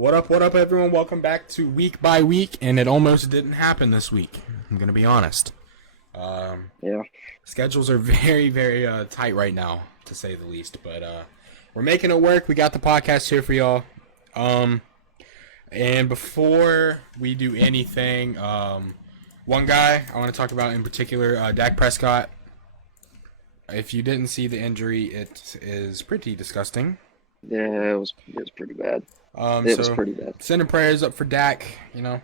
What up, everyone? Welcome back to Week by Week, and it almost didn't happen this week. I'm gonna be honest. Yeah. Schedules are very tight right now, to say the least. But we're making it work. We got the podcast here for y'all. And before we do anything, one guy I want to talk about in particular, Dak Prescott. If you didn't see the injury, it is pretty disgusting. Yeah, it was pretty bad. It was So pretty bad. sending prayers up for Dak. Even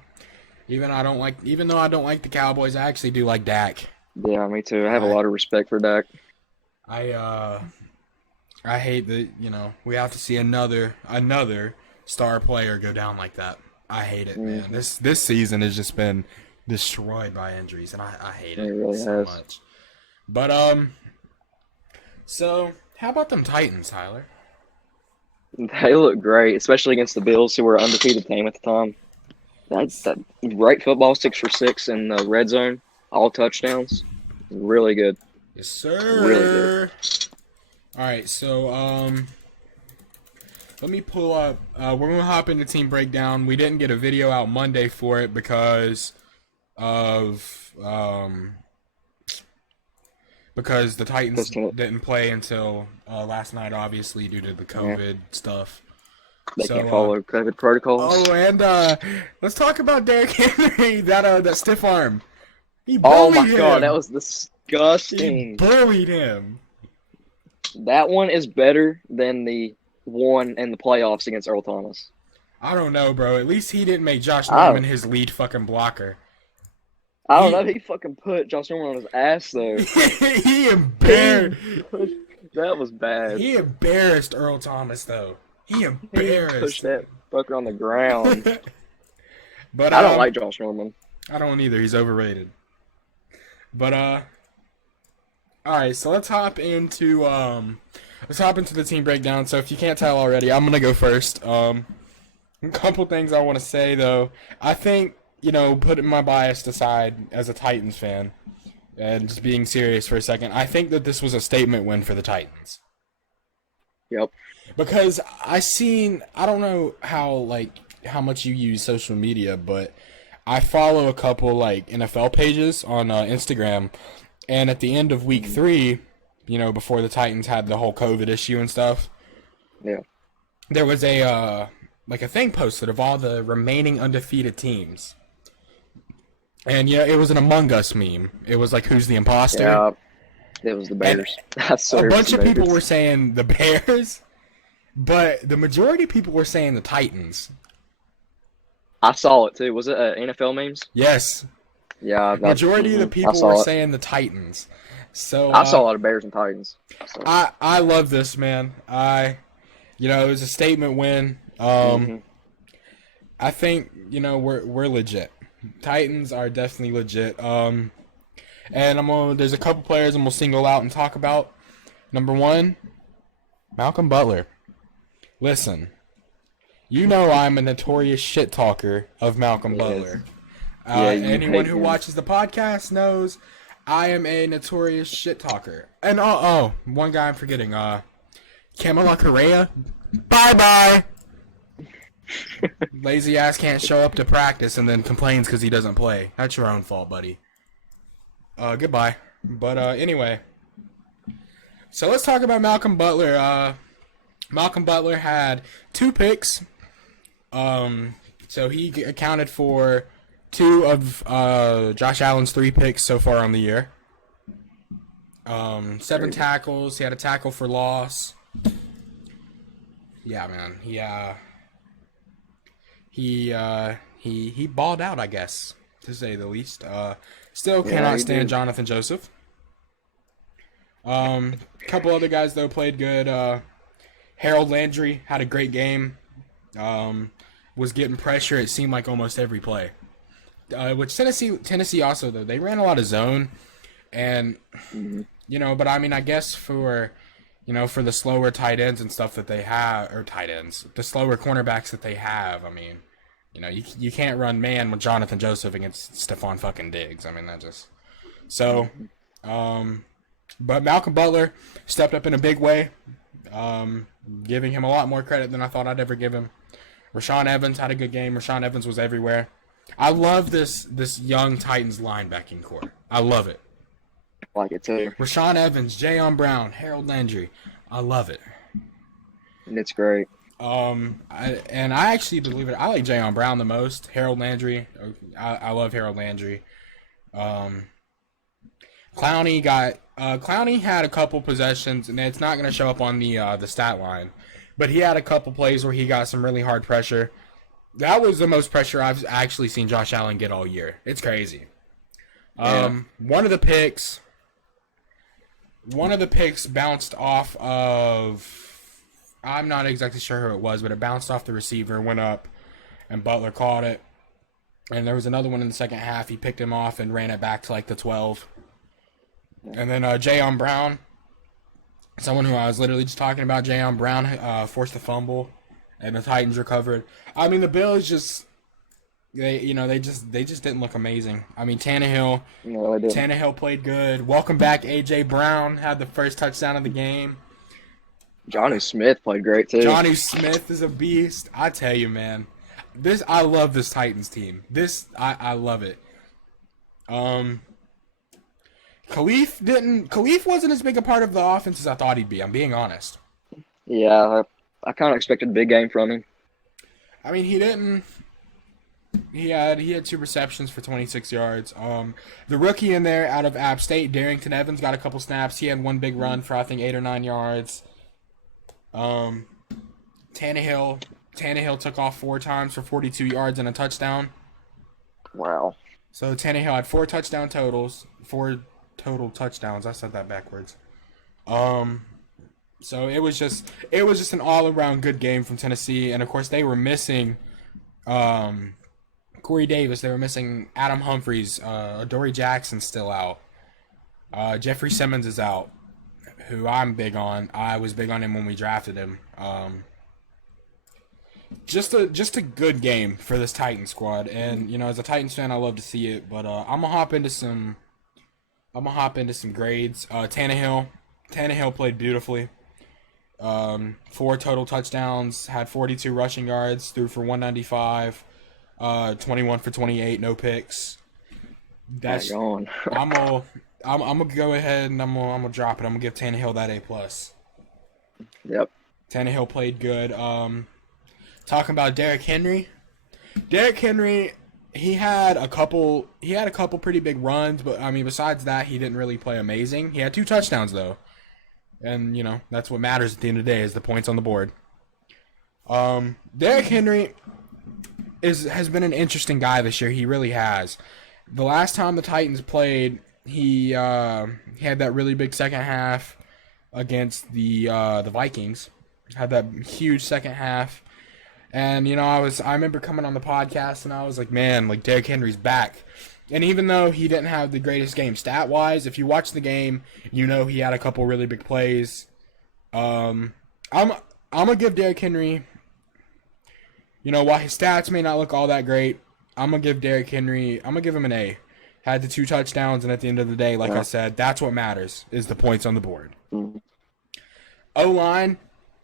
though I don't like the Cowboys, I actually do like Dak. Yeah, me too. I have a lot of respect for Dak. I hate that we have to see another star player go down like that. I hate it, man. This season has just been destroyed by injuries, and I hate it really so has. much. But so how about them Titans, Tyler? They look great, especially against the Bills, who were an undefeated team at the time. That's that great football, 6 for 6 in the red zone, all touchdowns. Really good. Yes, sir. Really good. All right, so let me pull up. We're gonna hop into team breakdown. We didn't get a video out Monday for it because of because the Titans didn't play until last night, obviously due to the COVID stuff. They can't follow COVID protocols. Oh, and let's talk about Derrick Henry. That stiff arm. He Oh bullied my God, him. that was disgusting. He bullied him. That one is better than the one in the playoffs against Earl Thomas. I don't know, bro. At least he didn't make Josh Norman his lead fucking blocker. I don't know. He fucking put Josh Norman on his ass, though. He embarrassed. That was bad. He embarrassed Earl Thomas, though. He embarrassed. He pushed that fucker on the ground. But I don't like Josh Norman. I don't either. He's overrated. But all right. So let's hop into the team breakdown. So if you can't tell already, I'm gonna go first. A couple things I want to say though. I think putting my bias aside as a Titans fan and just being serious for a second, I think that this was a statement win for the Titans. Yep. Because I don't know how much you use social media, but I follow a couple NFL pages on Instagram, and at the end of week 3, before the Titans had the whole COVID issue and stuff, yeah, there was a thing posted of all the remaining undefeated teams. And it was an Among Us meme. It was like, who's the imposter? Yeah, it was the Bears. A bunch of people were saying the Bears, but the majority of people were saying the Titans. I saw it too. Was it NFL memes? Yes. Yeah. Majority of the people were saying the Titans. So I saw a lot of Bears and Titans. I love this, man. It was a statement win. I think we're legit. Titans are definitely legit. And there's a couple players I'm gonna single out and talk about. Number 1, Malcolm Butler. Listen, I'm a notorious shit talker of Malcolm Butler. Anyone who watches the podcast knows I am a notorious shit talker. And one guy I'm forgetting. Kamala Correa. Bye. Lazy ass can't show up to practice and then complains because he doesn't play. That's your own fault, buddy. Goodbye. But anyway, so let's talk about Malcolm Butler. Malcolm Butler had 2 picks. So he accounted for 2 of Josh Allen's 3 picks so far on the year. 7 tackles. He had a tackle for loss. Yeah, man. He balled out, I guess, to say the least. Still cannot stand Jonathan Joseph. Couple other guys though played good. Harold Landry had a great game. Was getting pressure. It seemed like almost every play. Which Tennessee also though they ran a lot of zone, and but I mean I guess for for the slower tight ends and stuff that they have, or tight ends, the slower cornerbacks that they have, I mean. You can't run man with Jonathan Joseph against Stephon fucking Diggs. I mean, that just... So, but Malcolm Butler stepped up in a big way, giving him a lot more credit than I thought I'd ever give him. Rashawn Evans had a good game. Rashawn Evans was everywhere. I love this young Titans linebacking core. I love it. I like it too. Rashawn Evans, Jayon Brown, Harold Landry. I love it. And it's great. I actually believe it. I like Jayon Brown the most. Harold Landry. I love Harold Landry. Clowney had a couple possessions, and it's not going to show up on the stat line, but he had a couple plays where he got some really hard pressure. That was the most pressure I've actually seen Josh Allen get all year. It's crazy. Yeah. One of the picks bounced off of, I'm not exactly sure who it was, but it bounced off the receiver, went up, and Butler caught it. And there was another one in the second half. He picked him off and ran it back to like the 12. And then Jayon Brown, someone who I was literally just talking about, Jayon Brown forced a fumble, and the Titans recovered. I mean, the Bills they just didn't look amazing. I mean, Tannehill played good. Welcome back, AJ Brown had the first touchdown of the game. Jonnu Smith played great too. Jonnu Smith is a beast. I tell you, man. I love this Titans team. I love it. Khalif wasn't as big a part of the offense as I thought he'd be. I'm being honest. Yeah, I kind of expected a big game from him. I mean, he didn't. He had 2 receptions for 26 yards. The rookie in there out of App State, Darrington Evans, got a couple snaps. He had one big run for I think 8 or 9 yards. Tannehill took off 4 times for 42 yards and a touchdown. Wow. So Tannehill had 4 touchdown totals, 4 total touchdowns. I said that backwards. So it was just an all around good game from Tennessee, and of course they were missing Corey Davis. They were missing Adam Humphries. Adoree Jackson's still out. Jeffrey Simmons is out, who I'm big on. I was big on him when we drafted him. Just a good game for this Titans squad, and as a Titans fan, I love to see it. But I'm gonna hop into some grades. Tannehill played beautifully. 4 total touchdowns, had 42 rushing yards, threw for 195, 21 for 28, no picks. That's I'm gonna go ahead and I'm gonna drop it. I'm gonna give Tannehill that A+. Yep. Tannehill played good. Talking about Derrick Henry. Derrick Henry, he had a couple pretty big runs, but I mean besides that he didn't really play amazing. He had 2 touchdowns though. And that's what matters at the end of the day is the points on the board. Derrick Henry has been an interesting guy this year. He really has. The last time the Titans played, he had that really big second half against the Vikings. Had that huge second half. And I remember coming on the podcast and I was like, man, like Derrick Henry's back. And even though he didn't have the greatest game stat-wise, if you watch the game, he had a couple really big plays. I'm gonna give Derrick Henry, while his stats may not look all that great, I'm gonna give him an A. Had the 2 touchdowns, and at the end of the day, like I said, that's what matters is the points on the board. O-line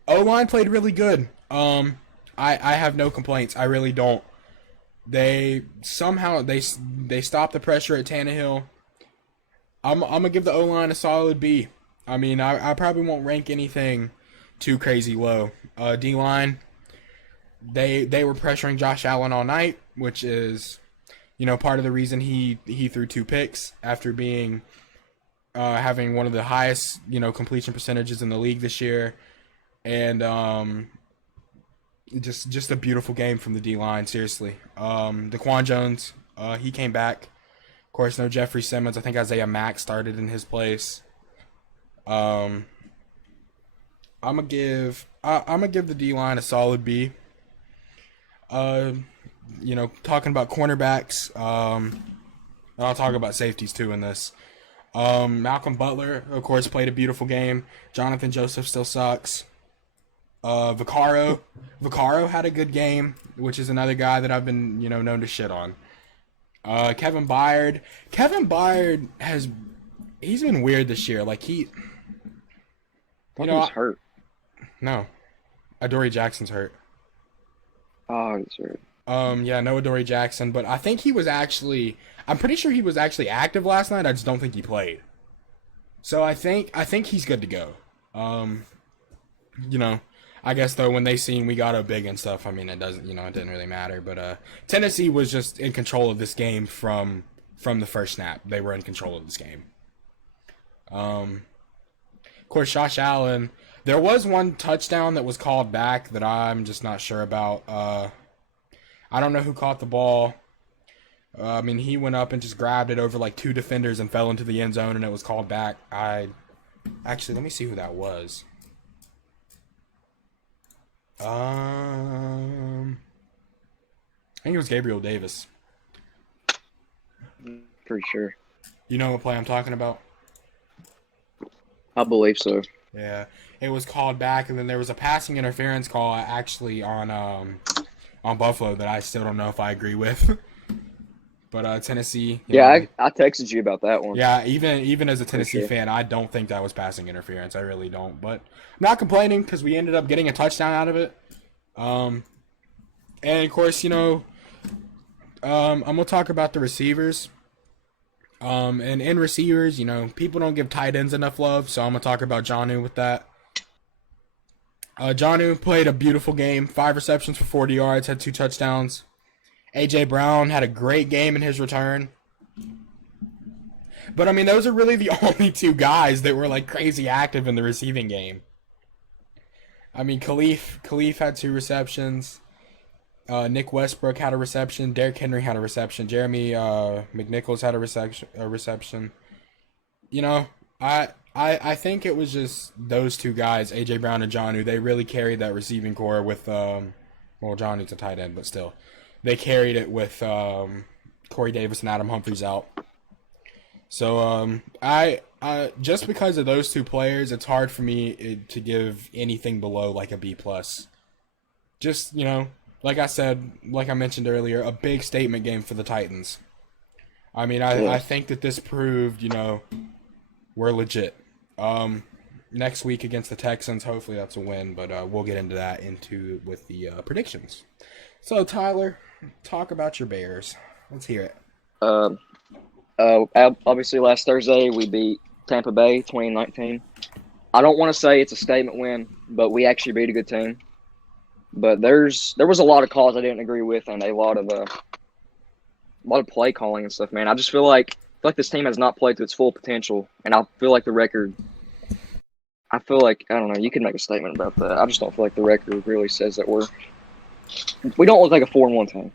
played really good. I have no complaints. I really don't. They stopped the pressure at Tannehill. I'm gonna give the O-line a solid B. I mean, I probably won't rank anything too crazy low. D-line, they were pressuring Josh Allen all night, which is, part of the reason he threw 2 picks after being having one of the highest completion percentages in the league this year, and just a beautiful game from the D-line, seriously. Daquan Jones, he came back. Of course, no Jeffrey Simmons. I think Isaiah Mack started in his place. I'm gonna give the D-line a solid B. Talking about cornerbacks, and I'll talk about safeties too in this. Malcolm Butler, of course, played a beautiful game. Jonathan Joseph still sucks. Vaccaro had a good game, which is another guy that I've been, known to shit on. Kevin Byard he's been weird this year. Like he's hurt. No. Adoree Jackson's hurt. Oh, that's right. Yeah, Noah Dory Jackson, but I think he was actually. I'm pretty sure he was actually active last night. I just don't think he played. So I think he's good to go. Um, you know, I guess though when they seen we got a big and stuff, I mean it doesn't, it didn't really matter. But Tennessee was just in control of this game from the first snap. They were in control of this game. Of course, Josh Allen. There was one touchdown that was called back that I'm just not sure about. I don't know who caught the ball. I mean, he went up and just grabbed it over like two defenders and fell into the end zone, and it was called back. Actually, let me see who that was. I think it was Gabriel Davis. Pretty sure. You know what play I'm talking about? I believe so. Yeah, it was called back, and then there was a passing interference call actually on Buffalo that I still don't know if I agree with. But Tennessee. Yeah, I texted you about that one. Yeah, even as a Tennessee fan, I don't think that was passing interference. I really don't. But I'm not complaining because we ended up getting a touchdown out of it. And of course, I'm gonna talk about the receivers. And in receivers, people don't give tight ends enough love, so I'm gonna talk about Jonnu with that. Jonnu played a beautiful game, 5 receptions for 40 yards, had 2 touchdowns. A.J. Brown had a great game in his return. But, I mean, those are really the only 2 guys that were, like, crazy active in the receiving game. I mean, Khalif had 2 receptions. Nick Westbrook had a reception. Derrick Henry had a reception. Jeremy McNichols had a reception. I think it was just those 2 guys, A.J. Brown and Jonnu. They really carried that receiving core with, Jonnu's a tight end, but still. They carried it with Corey Davis and Adam Humphries out. So I just because of those 2 players, it's hard for me to give anything below like a B+. Just, like I said, like I mentioned earlier, a big statement game for the Titans. I mean, I think that this proved, we're legit. Next week against the Texans, hopefully that's a win, but we'll get into that with the predictions. So, Tyler, talk about your Bears. Let's hear it. Obviously, last Thursday we beat Tampa Bay 2019. I don't want to say it's a statement win, but we actually beat a good team. But there was a lot of calls I didn't agree with, and a lot of play calling and stuff. Man, I just feel like this team has not played to its full potential, and I feel like the record. I don't know. You can make a statement about that. I just don't feel like the record really says that we don't look like a 4-1 team.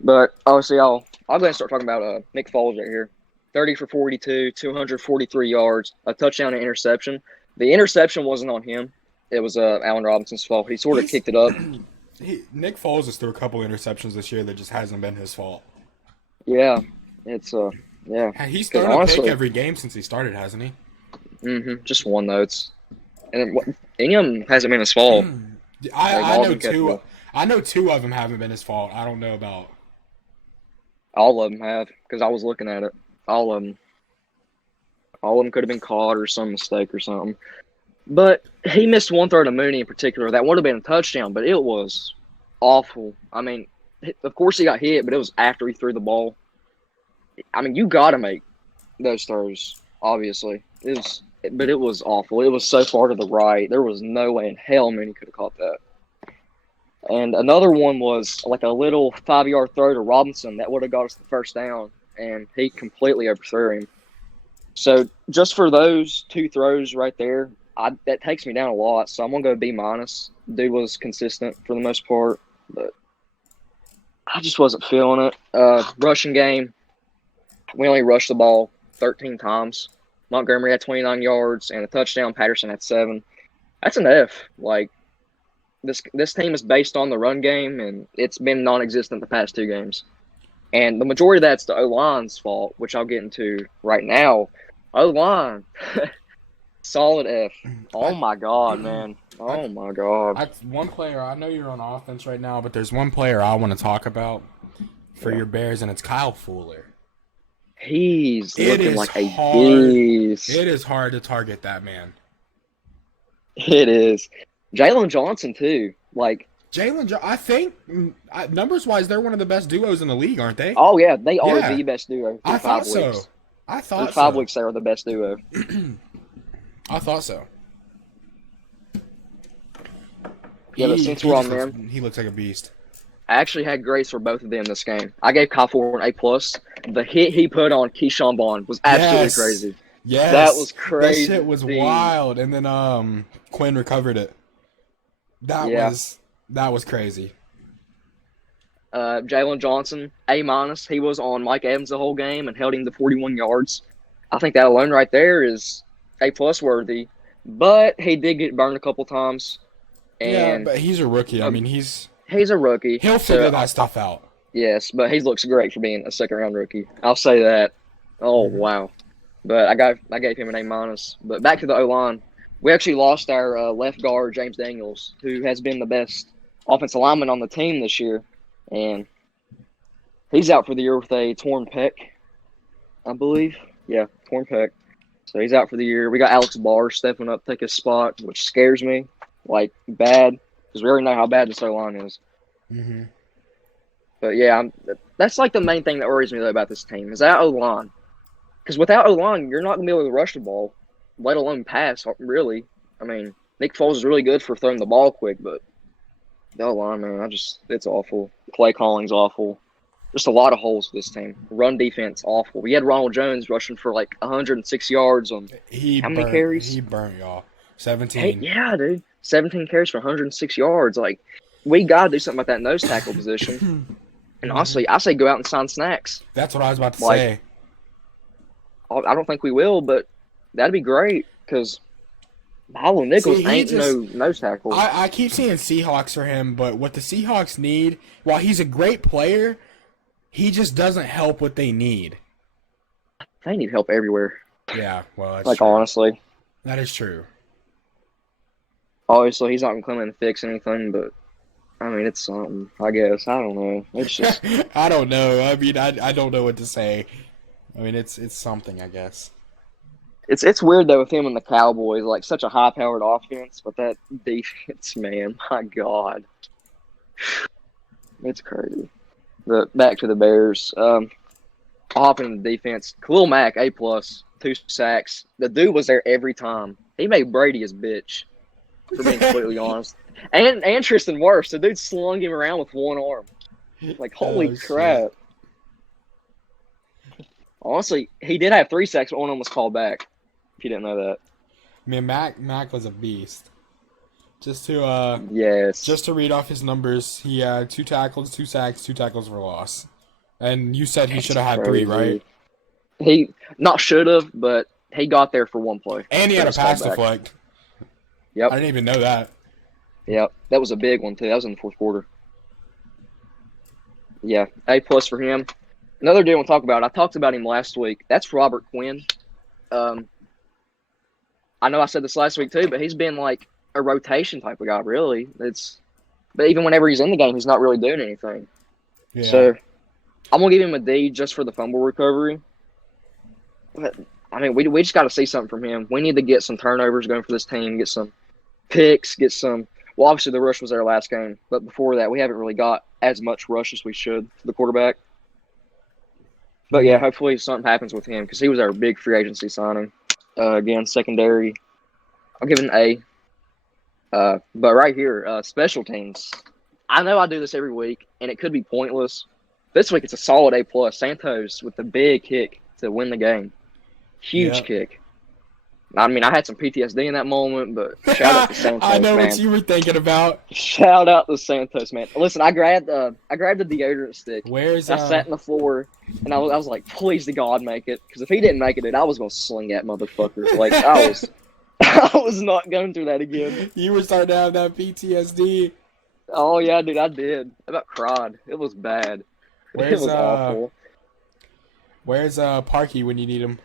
But obviously, I'll go ahead and start talking about Nick Foles right here. 30 for 42, 243 yards, a touchdown and interception. The interception wasn't on him. It was Allen Robinson's fault. He sort of kicked it up. Nick Foles has threw a couple interceptions this year that just hasn't been his fault. Yeah, it's yeah. He's thrown a pick every game since he started, hasn't he? Mm-hmm. Just one though. Ingham hasn't been his fault. I know 2. I know 2 of them haven't been his fault. I don't know about. All of them have, because I was looking at it. All of them could have been caught or some mistake or something. But he missed one throw to Mooney in particular. That would have been a touchdown, but it was awful. I mean, of course he got hit, but it was after he threw the ball. I mean, you got to make those throws, obviously. But it was awful. It was so far to the right. There was no way in hell Mooney could have caught that. And another one was like a little 5-yard throw to Robinson that would have got us the first down, and he completely overthrew him. So just for those 2 throws right there, that takes me down a lot. So I'm gonna go B-. Dude was consistent for the most part, but I just wasn't feeling it. Rushing game, we only rushed the ball 13 times. Montgomery had 29 yards and a touchdown. Patterson had 7. That's an F. Like, this team is based on the run game, and it's been non-existent the past 2 games. And the majority of that's the O-line's fault, which I'll get into right now. O-line, solid F. Oh, my God, man. Oh, my God. That's one player. I know you're on offense right now, but there's one player I want to talk about for your Bears, and it's Kyle Fuller. He's looking like a beast. It is hard to target that man. It is. Jalen Johnson, too. Like, I think numbers wise, they're one of the best duos in the league, aren't they? Oh yeah, they are Yeah, the best duo I through thought 5 weeks. so. I Through thought 5 so. weeks, they were the best duo. I thought so. Yeah, but since we're on them, he looks like a beast. I actually had grades for both of them this game. I gave Kyle Ford an A+. The hit he put on Keyshawn Bond was absolutely crazy. Yes, That was crazy. That shit was wild. And then Quinn recovered it. That was crazy. Jalen Johnson, A-. He was on Mike Evans the whole game and held him to 41 yards. I think that alone right there is A+ worthy. But he did get burned a couple times. Yeah, And but he's a rookie. I mean, he's a rookie. He'll figure that stuff out. Yes, but he looks great for being a second-round rookie. I'll say that. Oh, wow. But I gave him an A-. But back to the O-line. We actually lost our left guard, James Daniels, who has been the best offensive lineman on the team this year. And he's out for the year with a torn pec, I believe. Yeah, torn pec. So he's out for the year. We got Alex Barr stepping up, take his spot, which scares me, like, bad, because we already know how bad this O-line is. Mm-hmm. But, yeah, that's, like, the main thing that worries me, though, about this team is that O-line. Because without O-line, you're not going to be able to rush the ball, let alone pass, really. I mean, Nick Foles is really good for throwing the ball quick, but the O-line, man, it's awful. Play calling's awful. Just a lot of holes with this team. Run defense, awful. We had Ronald Jones rushing for, like, 106 yards on how many carries? He burnt y'all. 17. Hey, yeah, dude. 17 carries for 106 yards. Like, we got to do something about that nose tackle position. And honestly, I say go out and sign Snacks. That's what I was about to say. I don't think we will, but that'd be great because Hollow Nichols ain't no nose tackle. I keep seeing Seahawks for him, but what the Seahawks need, while he's a great player, he just doesn't help what they need. They need help everywhere. Yeah, well, that's like, true. Honestly. That is true. Obviously, he's not going to come in and fix anything, but, I mean, it's something, I guess. I don't know. It's just... I don't know. I mean, I don't know what to say. I mean, it's something, I guess. It's weird, though, with him and the Cowboys. Like, such a high-powered offense, but that defense, man, my God. It's crazy. But back to the Bears. I'll hop into the defense. Khalil Mack, A+, 2 sacks. The dude was there every time. He made Brady his bitch, for being completely honest. And Tristan Wirfs. The dude slung him around with one arm. Like, holy crap. Shit. Honestly, he did have 3 sacks, but one of them was called back. If you didn't know that. I mean, Mac was a beast. Just to read off his numbers, he had 2 tackles, 2 sacks, 2 tackles for loss. And you said he should have had 3, right? He not should have, but he got there for 1 play. And he had a pass deflect. Yep. I didn't even know that. Yep. That was a big one too. That was in the 4th quarter. Yeah, A+ for him. Another dude I want to talk about, I talked about him last week. That's Robert Quinn. I know I said this last week too, but he's been like a rotation type of guy, really. But even whenever he's in the game, he's not really doing anything. Yeah. So I'm going to give him a D just for the fumble recovery. But, I mean, we just got to see something from him. We need to get some turnovers going for this team, get some picks, well, obviously the rush was there last game, but before that, we haven't really got as much rush as we should for the quarterback. But, yeah, hopefully something happens with him because he was our big free agency signing. Again, secondary, I'll give it an A. But right here, special teams. I know I do this every week, and it could be pointless. This week it's a solid A+. Santos with the big kick to win the game. Huge kick. I mean, I had some PTSD in that moment, but shout out to Santos, I know man. what you were thinking about. Shout out to Santos, man. Listen, I grabbed the deodorant stick. I sat on the floor, and I was like, please to God make it. Because if he didn't make it, I was going to sling that motherfucker. Like, I was not going through that again. You were starting to have that PTSD. Oh, yeah, dude, I did. I about cried. It was bad. It was awful. Where's Parkey when you need him?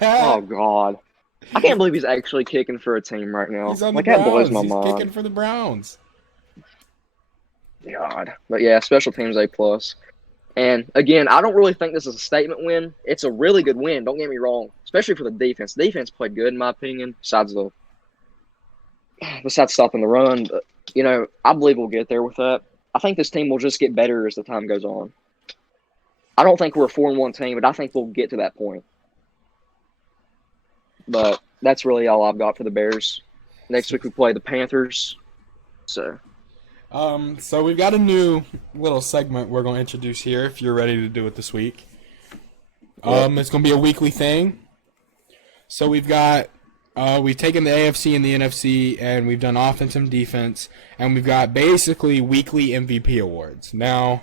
Oh, God. I can't believe he's actually kicking for a team right now. He's on the Browns. That blows my mind. He's kicking for the Browns. God. But yeah, special teams A+. And again, I don't really think this is a statement win. It's a really good win, don't get me wrong. Especially for the defense. The defense played good in my opinion, besides stopping the run. But I believe we'll get there with that. I think this team will just get better as the time goes on. I don't think we're a 4-1 team, but I think we'll get to that point. But that's really all I've got for the Bears. Next week we play the Panthers. So we've got a new little segment we're going to introduce here if you're ready to do it this week. It's going to be a weekly thing. So we've taken the AFC and the NFC, and we've done offense and defense, and we've got basically weekly MVP awards. Now,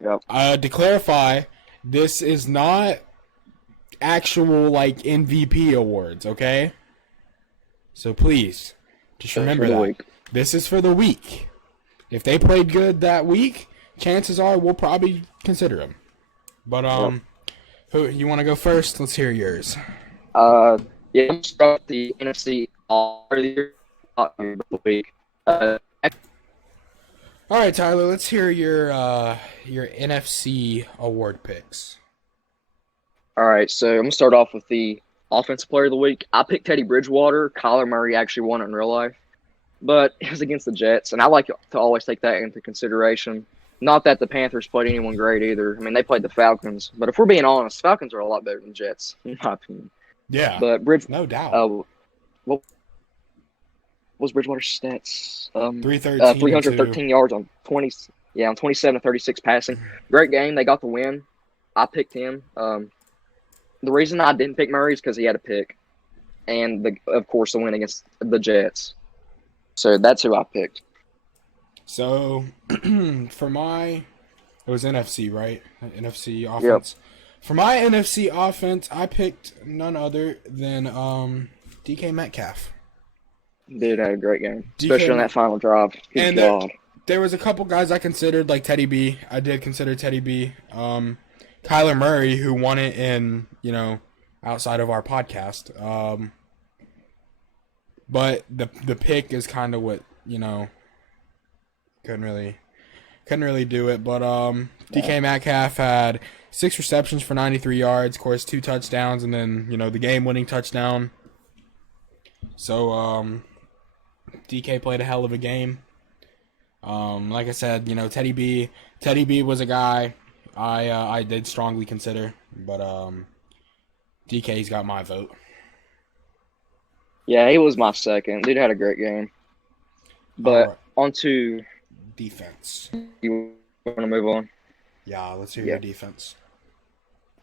to clarify, this is not actual, MVP awards, okay? So please, just remember that. Week. This is for the week. If they played good that week, chances are we'll probably consider them. But, who you want to go first? Let's hear yours. Let's start the NFC earlier week. All right, Tyler. Let's hear your NFC award picks. All right, so I'm gonna start off with the offensive player of the week. I picked Teddy Bridgewater. Kyler Murray actually won it in real life, but it was against the Jets, and I like to always take that into consideration. Not that the Panthers played anyone great either. I mean, they played the Falcons, but if we're being honest, Falcons are a lot better than Jets, in my opinion. Yeah, but no doubt. What was Bridgewater's stats? 313 yards on 27 to 36 passing. Great game. They got the win. I picked him. The reason I didn't pick Murray is because he had a pick, and of course the win against the Jets. So that's who I picked. So it was NFC, right? NFC offense. Yep. For my NFC offense, I picked none other than DK Metcalf. Dude had a great game, especially on that final drive. Good God. There was a couple guys I considered, like Teddy B. I did consider Teddy B. Kyler Murray, who won it in, outside of our podcast. But the pick is kind of what, couldn't really do it. But DK Metcalf had 6 receptions for 93 yards, of course 2 touchdowns, and then, the game-winning touchdown. So DK played a hell of a game. Like I said, Teddy B was a guy I did strongly consider, but DK's got my vote. Yeah, he was my second. Dude had a great game. But on to defense. You want to move on? Yeah, let's hear your defense.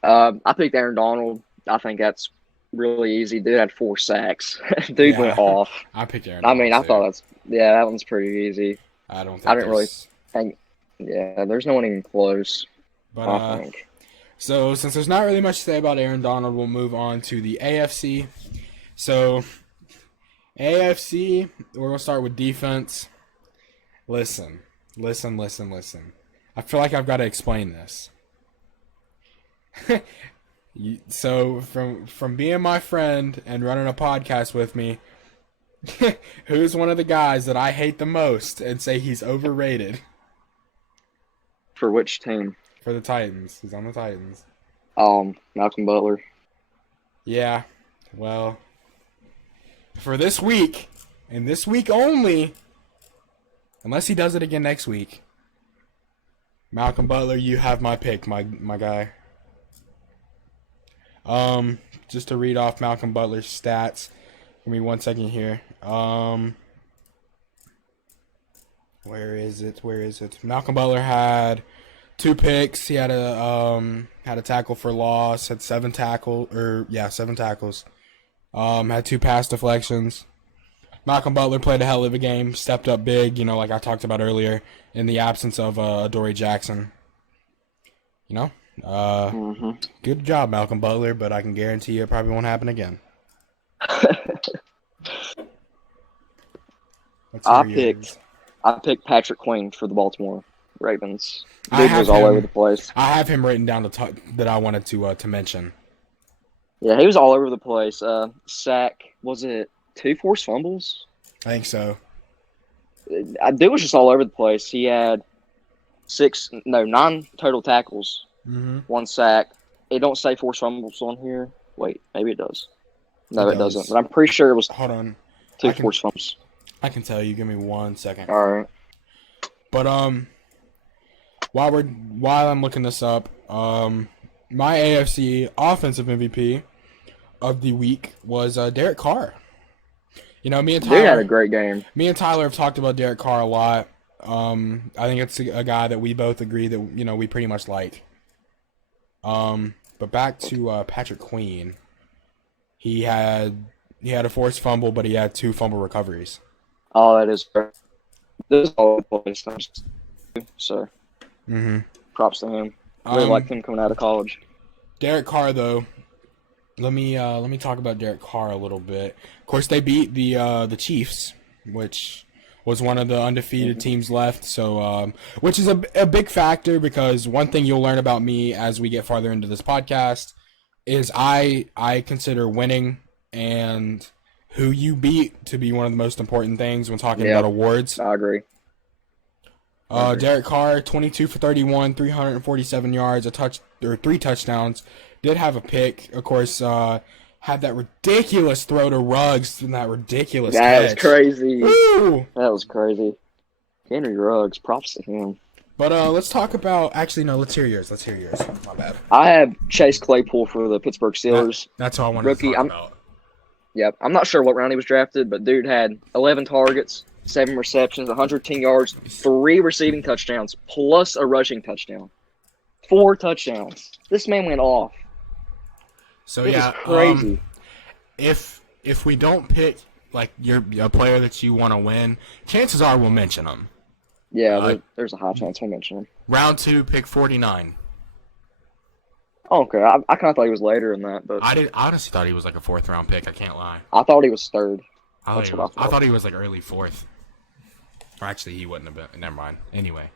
I picked Aaron Donald. I think that's really easy. Dude had 4 sacks. Dude went off. I picked Aaron Donald. I thought that one's pretty easy. I didn't really think. Yeah, there's no one even close. But I think. So since there's not really much to say about Aaron Donald, we'll move on to the AFC. So AFC, we're gonna start with defense. Listen. I feel like I've got to explain this. So from being my friend and running a podcast with me, who's one of the guys that I hate the most and say he's overrated? For which team? For the Titans. He's on the Titans. Malcolm Butler. Yeah. Well, for this week, and this week only, unless he does it again next week, Malcolm Butler, you have my pick, my guy. Just to read off Malcolm Butler's stats. Give me 1 second here. Where is it? Malcolm Butler had 2 picks. He had a tackle for loss. Had 7 tackles. Had 2 pass deflections. Malcolm Butler played a hell of a game. Stepped up big. Like I talked about earlier, in the absence of Adoree Jackson. Good job, Malcolm Butler. But I can guarantee you it probably won't happen again. I picked Patrick Queen for the Baltimore Ravens. Dude was all over the place. I have him written down that I wanted to mention. Yeah, he was all over the place. Sack, was it 2 forced fumbles? I think so. Dude was just all over the place. He had 9 total tackles, 1 sack. It don't say forced fumbles on here. Wait, maybe it does. No, it doesn't. But I'm pretty sure it was 2 forced fumbles. I can tell you. Give me 1 second. All right. But while I'm looking this up, my AFC offensive MVP of the week was Derek Carr. You know, Dude had a great game. me and Tyler have talked about Derek Carr a lot. I think it's a guy that we both agree that we pretty much like. But back to Patrick Queen, he had a forced fumble, but he had 2 fumble recoveries. Oh, that is fair. This is all the place. So, props to him. Really liked him coming out of college. Derek Carr, though, let me talk about Derek Carr a little bit. Of course, they beat the Chiefs, which was one of the undefeated teams left. So, which is a big factor, because one thing you'll learn about me as we get farther into this podcast is I consider winning and who you beat to be one of the most important things when talking about awards. I agree. Derek Carr, 22 for 31, 347 yards, 3 touchdowns. Did have a pick, of course. Had that ridiculous throw to Ruggs and that ridiculous catch. That was crazy. Woo! That was crazy. Henry Ruggs, props to him. But let's talk about. Actually, no. Let's hear yours. My bad. I have Chase Claypool for the Pittsburgh Steelers. That's all I wanted to talk about. Yep, I'm not sure what round he was drafted, but dude had 11 targets, 7 receptions, 110 yards, 3 receiving touchdowns, plus a rushing touchdown. 4 touchdowns. This man went off. So it yeah, was crazy. If we don't pick like a player that you want to win, chances are we'll mention them. Yeah, there's a high chance we'll mention him. Round 2, pick 49. Okay, I kind of thought he was later than that, but I honestly thought he was like a 4th round pick. I can't lie. I thought he was 3rd. I thought he was like early 4th. Or actually, he wouldn't have been. Never mind. Anyway,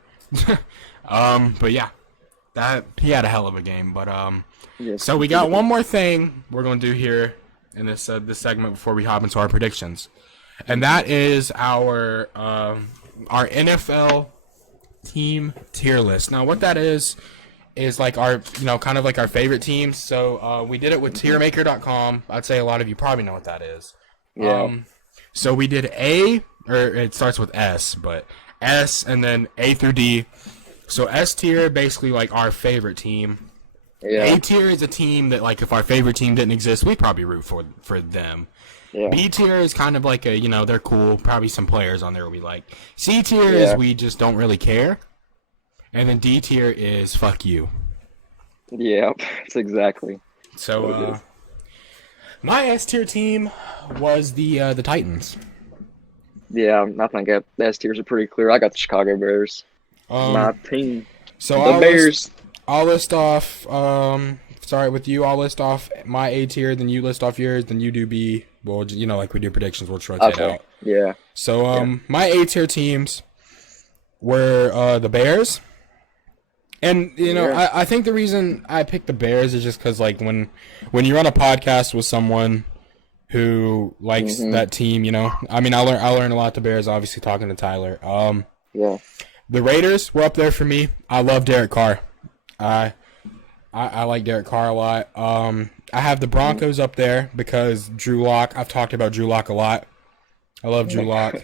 but yeah, he had a hell of a game. But yes. So we got one more thing we're gonna do here in this segment before we hop into our predictions, and that is our NFL team tier list. Now, what that is like our kind of like our favorite teams. So we did it with tiermaker.com. I'd say a lot of you probably know what that is. Yeah. So we did A, or it starts with S, but S and then A through D. So S tier, basically like our favorite team. Yeah. A tier is a team that, like, if our favorite team didn't exist, we'd probably root for them. Yeah. B tier is kind of like they're cool. Probably some players on there we like. C tier is we just don't really care. And then D tier is fuck you. Yeah, that's exactly. So my S tier team was the Titans. Yeah, I think the S tiers are pretty clear. I got the Chicago Bears. My team. So the Bears. I'll list off. Start with you. I'll list off my A tier. Then you list off yours. Then you do B. Well, like we do predictions, we'll rotate out. Yeah. So my A tier teams were the Bears. And, I think the reason I picked the Bears is just because, like, when you run a podcast with someone who likes that team, I mean, I learn a lot the Bears, obviously, talking to Tyler. Yeah. The Raiders were up there for me. I love Derek Carr. I like Derek Carr a lot. I have the Broncos up there because Drew Lock. I've talked about Drew Lock a lot. I love Drew Lock.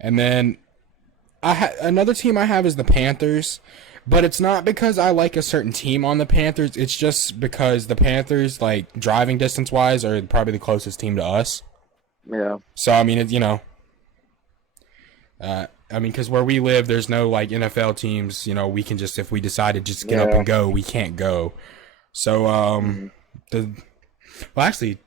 And then another team I have is the Panthers. But it's not because I like a certain team on the Panthers. It's just because the Panthers, like, driving distance-wise, are probably the closest team to us. Yeah. So, I mean, because where we live, there's no, like, NFL teams. We can just, if we decide to just get up and go, we can't go. So, actually,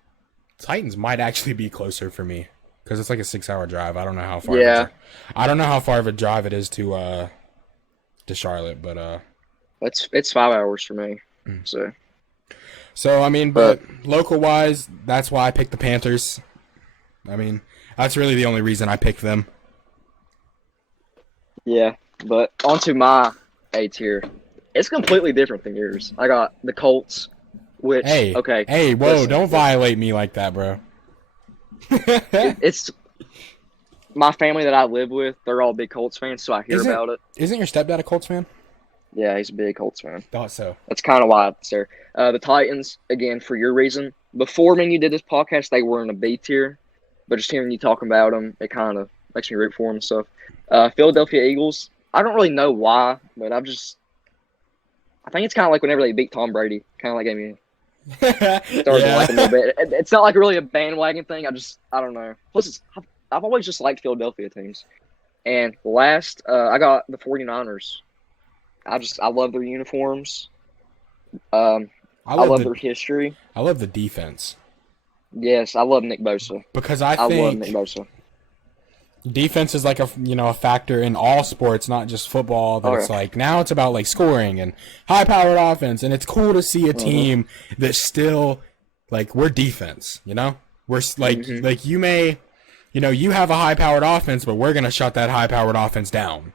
Titans might actually be closer for me because it's like a 6-hour drive. I don't know how far. Yeah. I don't know how far of a drive it is to Charlotte, but it's 5 hours for me. So I mean, but local wise, that's why I picked the Panthers. I mean, that's really the only reason I picked them. Yeah, but onto my A tier. It's completely different than yours. I got the Colts, which Hey, whoa, listen, don't violate me like that, bro. It's my family that I live with, they're all big Colts fans, so I hear about it. Isn't your stepdad a Colts fan? Yeah, he's a big Colts fan. Thought so. That's kind of why it's there. The Titans, again, for your reason. Before me and you did this podcast, they were in a B tier. but just hearing you talking about them, it kind of makes me root for them and stuff. Philadelphia Eagles. I don't really know why, but I think it's kind of like whenever they beat Tom Brady, kind of like gave me started to like them a little bit. It's not like really a bandwagon thing. I don't know. Plus, I've always just liked Philadelphia teams. And last, I got the 49ers. I love their uniforms. I love their history. I love the defense. Yes, I love Nick Bosa. Because I think love Nick Bosa. defense is like a factor in all sports, not just football. That it's like now it's about like scoring and high powered offense, and it's cool to see a team that's still like we're defense. We're like you may, you have a high powered offense, but we're gonna shut that high powered offense down.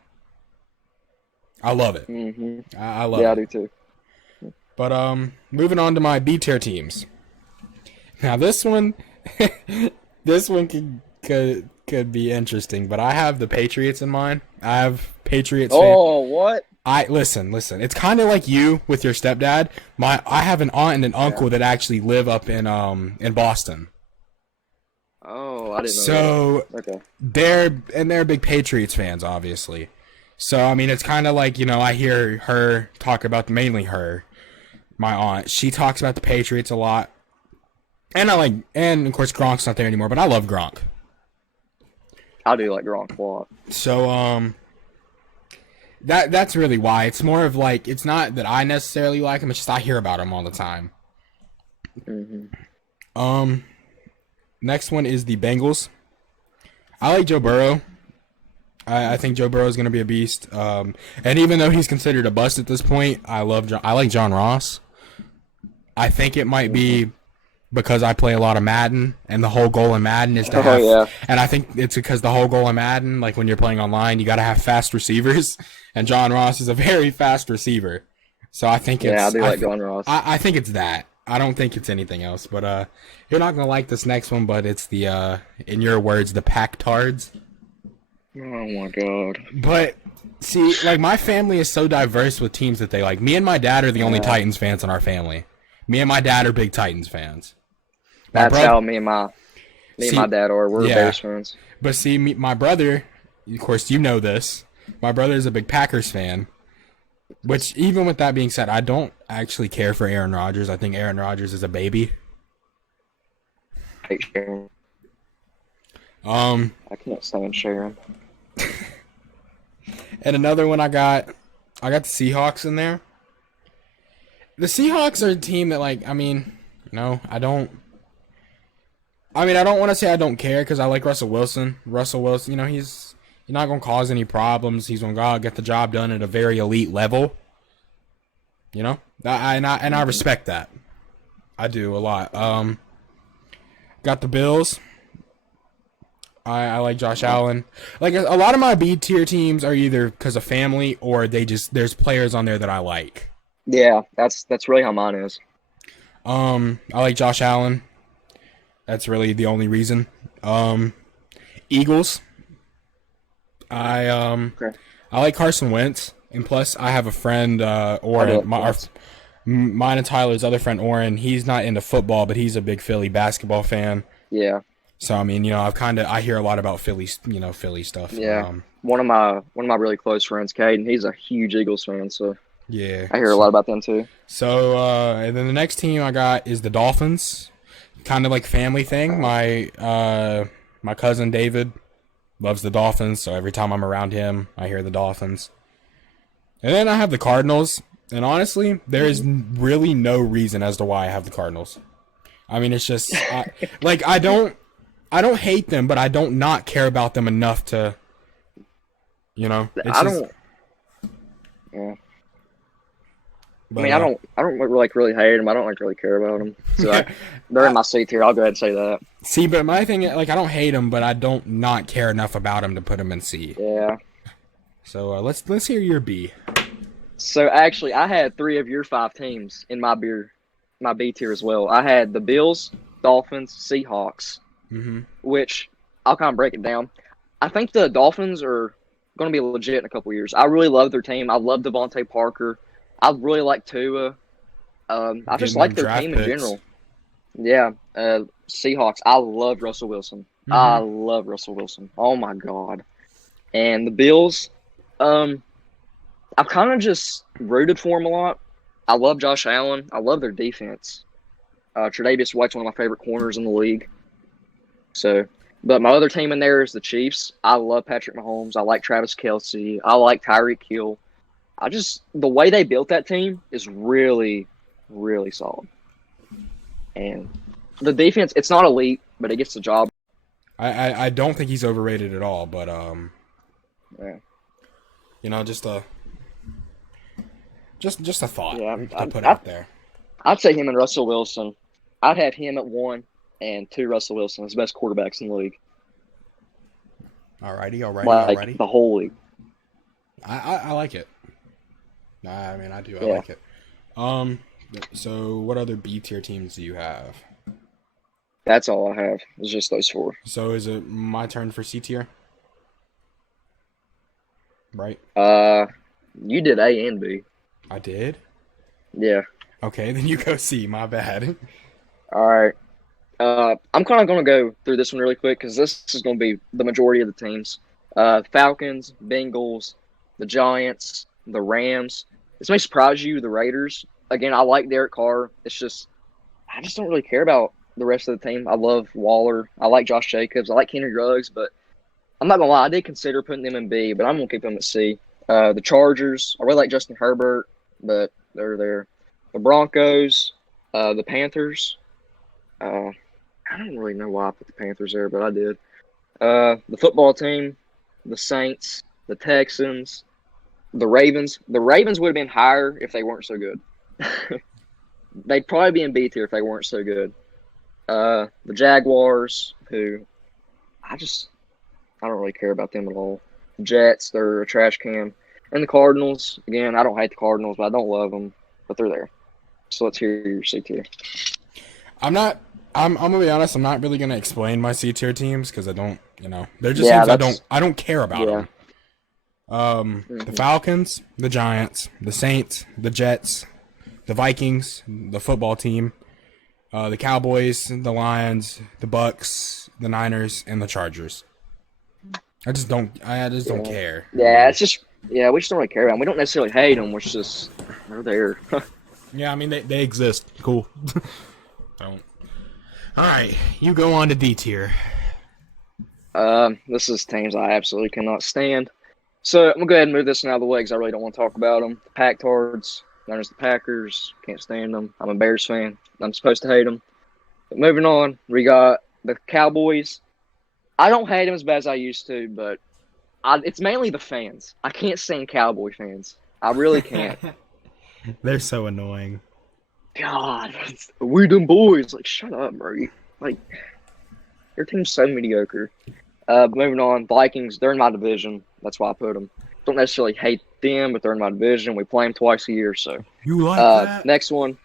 I love it. I love it. Yeah, I do too. But moving on to my B tier teams. Now this one, could be interesting, but I have the Patriots in mind. I have Patriots. What? Listen. It's kind of like you with your stepdad. I have an aunt and an uncle that actually live up in Boston. Oh, I didn't know. So that. Okay. they're big Patriots fans, obviously. So I mean, it's kind of like I hear her talk about mainly her, my aunt. She talks about the Patriots a lot, and and of course Gronk's not there anymore, but I love Gronk. I do like Gronk a lot. So that's really why. It's more of like it's not that I necessarily like him. It's just I hear about him all the time. Next one is the Bengals. I like Joe Burrow. I think Joe Burrow is going to be a beast. And even though he's considered a bust at this point, I like John Ross. I think it might be because I play a lot of Madden, and the whole goal in Madden is to have. And I think it's because the whole goal in Madden, like when you're playing online, you got to have fast receivers, and John Ross is a very fast receiver. So I think I do like John Ross. I think it's that. I don't think it's anything else. But you're not gonna like this next one, but it's the in your words, the Pack-Tards. Oh my god. But see, like my family is so diverse with teams that they like. Me and my dad are the only Titans fans in our family. Me and my dad are big Titans fans. That's how me and my dad are. We're Bears fans. But see, my brother, of course, you know this. My brother is a big Packers fan. Which, even with that being said, I don't actually care for Aaron Rodgers. I think Aaron Rodgers is a baby. I hate Sharon. I can't stand Sharon. And another one I got the Seahawks in there. The Seahawks are a team that, like, I don't want to say I don't care because I like Russell Wilson. Russell Wilson, he's not going to cause any problems. He's going to go out and get the job done at a very elite level. I respect that. I do a lot. Got the Bills. I like Josh Allen. Like a lot of my B tier teams are either because of family or there's players on there that I like. Yeah, that's really how mine is. I like Josh Allen. That's really the only reason. Eagles. I like Carson Wentz, and plus I have a friend Oren, mine and Tyler's other friend Oren. He's not into football, but he's a big Philly basketball fan. Yeah. So I mean, I hear a lot about Philly stuff. Yeah. One of my really close friends, Caden, he's a huge Eagles fan, so yeah, I hear a lot about them too. So and then the next team I got is the Dolphins, kind of like family thing. My cousin David loves the Dolphins, so every time I'm around him, I hear the Dolphins. And then I have the Cardinals, and honestly, there is really no reason as to why I have the Cardinals. I mean, it's just I don't hate them, but I don't not care about them enough to, Yeah. But, I don't really hate them. I don't really care about them. So they're in my C tier. I'll go ahead and say that. See, but my thing, I don't hate them, but I don't not care enough about them to put them in C. Yeah. So let's hear your B. So actually, I had 3 of your 5 teams in my B tier as well. I had the Bills, Dolphins, Seahawks. Which I'll kind of break it down. I think the Dolphins are going to be legit in a couple years. I really love their team. I love Devontae Parker. I really like Tua. I just like their team in general. Yeah. Seahawks. I love Russell Wilson. I Mm-hmm. love Russell Wilson. Oh my God. And the Bills, I've kind of just rooted for them a lot. I love Josh Allen. I love their defense. Tre'Davious White's one of my favorite corners in the league. So, but my other team in there is the Chiefs. I love Patrick Mahomes. I like Travis Kelce. I like Tyreek Hill. The way they built that team is really, really solid. And the defense, it's not elite, but it gets the job. I don't think he's overrated at all, but Yeah, just a thought yeah. to put out there. I'd say him and Russell Wilson. I'd have him at 1 and 2 Russell Wilson as best quarterbacks in the league. Alrighty. The whole league. I like it. I mean, I do. I Yeah. like it. So what other B tier teams do you have? That's all I have. It's just those 4. So is it my turn for C tier? Right? You did A and B. I did? Yeah. Okay, then you go C. My bad. All right. I'm kind of going to go through this one really quick because this is going to be the majority of the teams. Falcons, Bengals, the Giants, the Rams. This may surprise you, the Raiders. Again, I like Derek Carr. It's just, I just don't really care about the rest of the team. I love Waller. I like Josh Jacobs. I like Henry Ruggs, but I'm not going to lie. I did consider putting them in B, but I'm going to keep them at C. The Chargers. I really like Justin Herbert, but they're there. The Broncos, the Panthers. I don't really know why I put the Panthers there, but I did. The football team, the Saints, the Texans, the Ravens. The Ravens would have been higher if they weren't so good. They'd probably be in B tier if they weren't so good. The Jaguars, who I don't really care about them at all. Jets, they're a trash can. And the Cardinals, again, I don't hate the Cardinals, but I don't love them, but they're there. So let's hear your C tier. I'm gonna be honest. I'm not really gonna explain my C tier teams because I don't. They're just teams I don't care about them. The Falcons, the Giants, the Saints, the Jets, the Vikings, the football team, the Cowboys, the Lions, the Bucks, the Niners, and the Chargers. I just don't care. Yeah, we just don't really care about them. We don't necessarily hate them. We're just they're there. Yeah, I mean they exist. Cool. Don't. All right, you go on to D tier. This is teams I absolutely cannot stand. So I'm gonna go ahead and move this one out of the way because I really don't want to talk about them. The Pack-Tards, known as the Packers, can't stand them. I'm a Bears fan. I'm supposed to hate them. But moving on, we got the Cowboys. I don't hate them as bad as I used to, but it's mainly the fans. I can't stand Cowboy fans. I really can't. They're so annoying. God, we them boys. Like, shut up, bro. Like, your team's so mediocre. Moving on, Vikings. They're in my division. That's why I put them. Don't necessarily hate them, but they're in my division. We play them twice a year, so. You like that? Next one.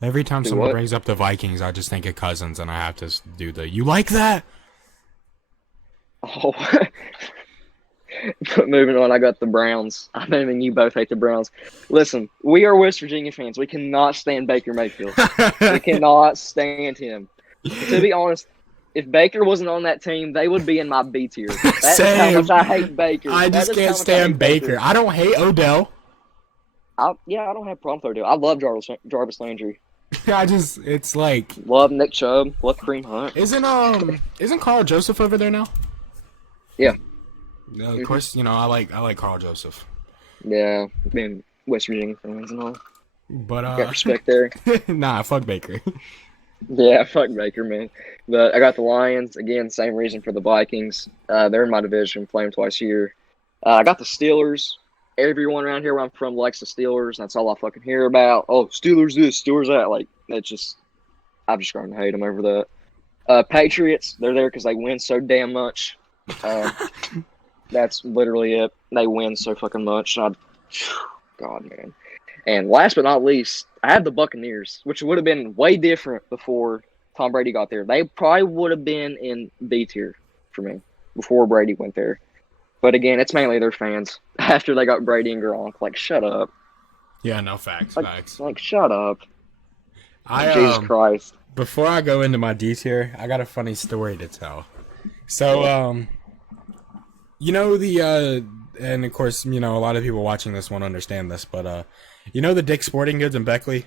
Every time someone brings up the Vikings, I just think of Cousins, and I have to do the, you like that? Oh. Moving on, I got the Browns. I mean, you both hate the Browns. Listen, we are West Virginia fans. We cannot stand Baker Mayfield. We cannot stand him. To be honest, if Baker wasn't on that team, they would be in my B tier. That's how much I hate Baker. I just can't stand Baker. I don't hate Odell. I don't have a problem with Odell. I love Jarvis Landry. It's like love Nick Chubb. Love Kareem Hunt. Isn't Carl Joseph over there now? Yeah. Of course, I like Carl Joseph. Yeah, being West Virginia fans and all. But got respect there. Nah, fuck Baker. Yeah, fuck Baker, man. But I got the Lions again. Same reason for the Vikings. They're in my division. Play them twice a year. I got the Steelers. Everyone around here where I'm from likes the Steelers. That's all I fucking hear about. Oh, Steelers this, Steelers that. Like, that's just, I'm just going to hate them over that. Patriots, they're there because they win so damn much. That's literally it. They win so fucking much. God, man. And last but not least, I have the Buccaneers, which would have been way different before Tom Brady got there. They probably would have been in B tier for me before Brady went there. But again, it's mainly their fans. After they got Brady and Gronk, like, shut up. Yeah, no, facts. Like, shut up. I Jesus Christ. before I go into my D tier, I got a funny story to tell. So, you know and of course, you know, a lot of people watching this won't understand this, but you know the Dick's Sporting Goods in Beckley?